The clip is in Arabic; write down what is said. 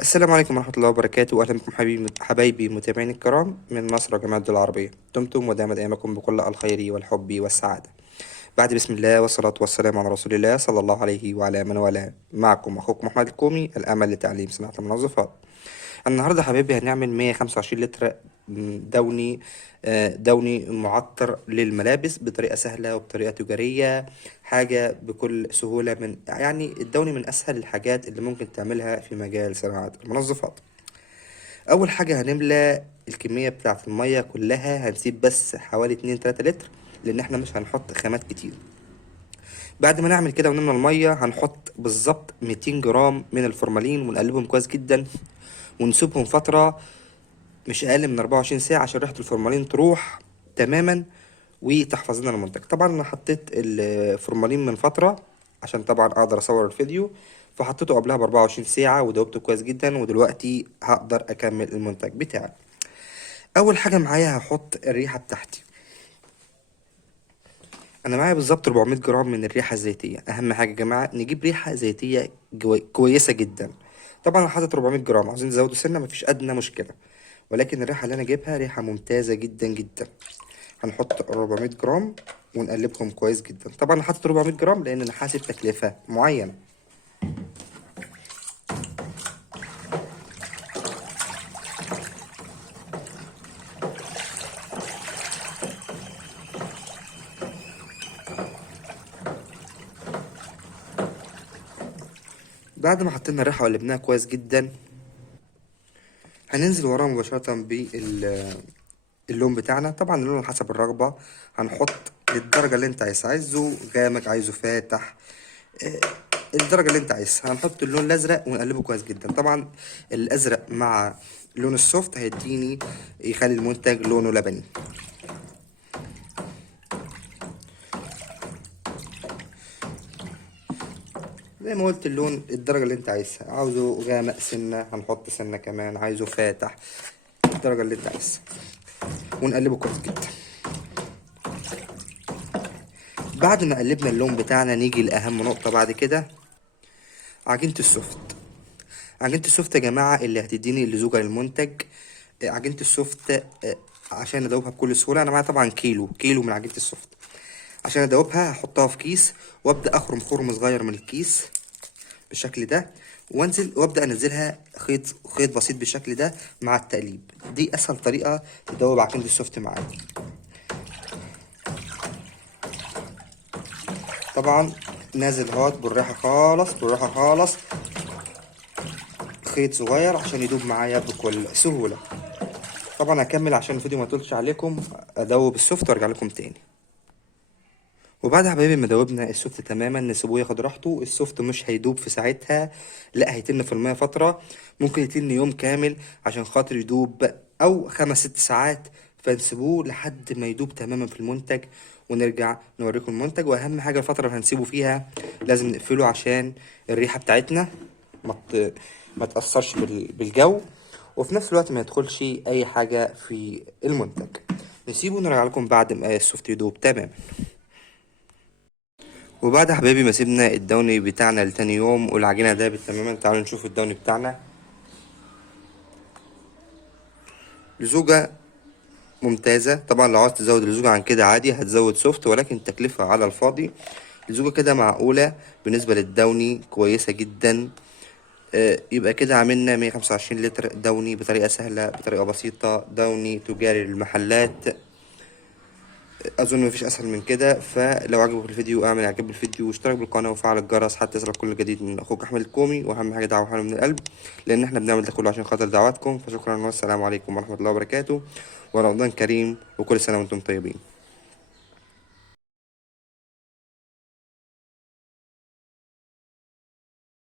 السلام عليكم ورحمة الله وبركاته، وأهلا بكم حبايبي متابعين الكرام من مصر وجماعة الدول العربية. دمتم ودامت أيامكم بكل الخير والحب والسعادة. بعد بسم الله والصلاة والسلام على رسول الله صلى الله عليه وعلى من والاه. معكم أخوكم أحمد الكومي، الأمل لتعليم صناعة المنظفات. النهاردة حبايبي هنعمل 125 لتر دوني دوني معطر للملابس بطريقة سهلة وبطريقة تجارية، حاجة بكل سهولة. يعني الدوني من أسهل الحاجات اللي ممكن تعملها في مجال صناعة المنظفات. أول حاجة هنملى الكمية بتاعة المية كلها، هنسيب بس حوالي 2-3 لتر لأن احنا مش هنحط خامات كتير. بعد ما نعمل كده ونملى المية هنحط بالظبط 200 جرام من الفورمالين ونقلبهم كويس جدا ونسيبهم فترة مش اقل من 24 ساعه عشان ريحه الفورمالين تروح تماما وتحفظ لنا المنتج. طبعا انا حطيت الفورمالين من فتره عشان طبعا اقدر اصور الفيديو، فحطيته قبلها ب 24 ساعه ودوبته كويس جدا، ودلوقتي هقدر اكمل المنتج بتاعي. اول حاجه معايا هحط الريحه بتاعتي. انا معايا بالظبط 400 جرام من الريحه الزيتيه. اهم حاجه يا جماعه نجيب ريحه زيتيه كويسه جدا. طبعا انا حاطط 400 جرام، عاوزين تزودوا سنه مفيش ادنى مشكله، ولكن الريحه اللي انا جايبها ريحه ممتازه جدا جدا. هنحط 400 جرام ونقلبهم كويس جدا. طبعا انا حاطط 400 جرام لان انا حاسب تكلفه معينه. بعد ما حطينا الريحه وقلبناها كويس جدا هننزل وراها مباشره باللون بتاعنا. طبعا اللون على حسب الرغبه، هنحط للدرجه اللي انت عايزه غامق عايزه فاتح، آه، الدرجه اللي انت عايزها. هنحط اللون الازرق ونقلبه كويس جدا. طبعا الازرق مع لون السوفت هيديني يخلي المنتج لونه لبني. زي ما قلت اللون الدرجة اللي انت عايزها، عاوزه غامق سنة هنحط سنة كمان، عايزه فاتح الدرجة اللي انت عايزها، ونقلبه كويس جدا. بعد ما قلبنا اللون بتاعنا نيجي لأهم نقطة بعد كده، عجينة السوفت. عجينة السوفت يا جماعة اللي هتديني اللزوجة للمنتج. عجينة السوفت عشان ادوبها بكل سهولة انا معايا طبعا كيلو من عجينة السوفت. عشان ادوبها هحطها في كيس وابدأ اخرم خرم صغير من الكيس بالشكل ده، وانزل وابدا انزلها خيط بسيط بالشكل ده مع التقليب. دي اسهل طريقه تدوب عجينه السوفت معاك. طبعا نازل هات بالراحه خالص بالراحه خالص، خيط صغير عشان يدوب معايا بكل سهوله. طبعا هكمل عشان الفيديو ما يطولش عليكم، ادوب السوفت وارجع لكم تاني. وبعد يا حبايبي ما دوبنا السوفت تماما نسيبوه ياخد راحته. السوفت مش هيدوب في ساعتها، لا هيتن في المية فترة، ممكن يتن يوم كامل عشان خاطر يدوب، او 5-6 ساعات. فنسيبوه لحد ما يدوب تماما في المنتج ونرجع نوريكم المنتج. واهم حاجة الفترة اللي هنسيبه فيها لازم نقفله عشان الريحة بتاعتنا ما تأثرش بالجو، وفي نفس الوقت ما يدخلش اي حاجة في المنتج. نسيبه ونرجع لكم بعد ما السوفت يدوب تماما. وبعد يا حبايبي ما سيبنا الدوني بتاعنا لتاني يوم والعجينة دابت تماما، تعالوا نشوف الدوني بتاعنا. لزوجة ممتازة. طبعا لو عاوز تزود اللزوجة عن كده عادي هتزود سوفت، ولكن تكلفة على الفاضي. لزوجة كده معقولة بالنسبة للدوني كويسة جدا. يبقى كده عملنا 125 لتر دوني بطريقة سهلة بطريقة بسيطة، دوني تجاري للمحلات. اظن مفيش اسهل من كده. فلو عجبك الفيديو اعمل اعجاب بالفيديو واشترك بالقناه وفعل الجرس حتى يصلك كل جديد من اخوك احمد الكومي. واهم حاجه دعوه حلوه من القلب، لان احنا بنعمل ده كله عشان خاطر دعواتكم. فشكرا والسلام عليكم ورحمه الله وبركاته، ورمضان كريم وكل سنه وانتم طيبين.